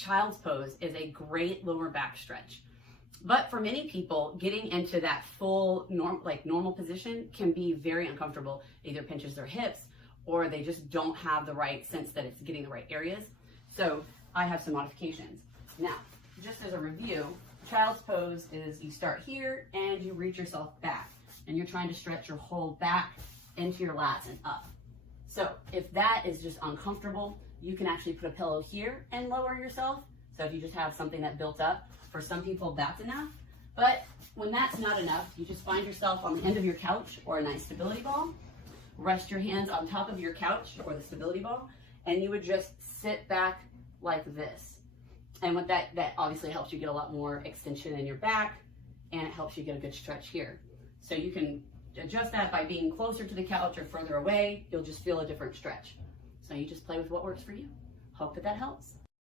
child's pose is a great lower back stretch. But for many people, getting into that full normal position can be very uncomfortable. It either pinches their hips or they just don't have the right sense that it's getting the right areas. So I have some modifications. Now, just as a review, child's pose is you start here and you reach yourself back and you're trying to stretch your whole back into your lats and up. So if that is just uncomfortable, you can actually put a pillow here and lower yourself. So if you just have something that built up, for some people that's enough. But when that's not enough, you just find yourself on the end of your couch or a nice stability ball, rest your hands on top of your couch or the stability ball, and you would just sit back like this. And what that obviously helps you get a lot more extension in your back, and it helps you get a good stretch here. So you can adjust that by being closer to the couch or further away. You'll just feel a different stretch. So you just play with what works for you. Hope that helps.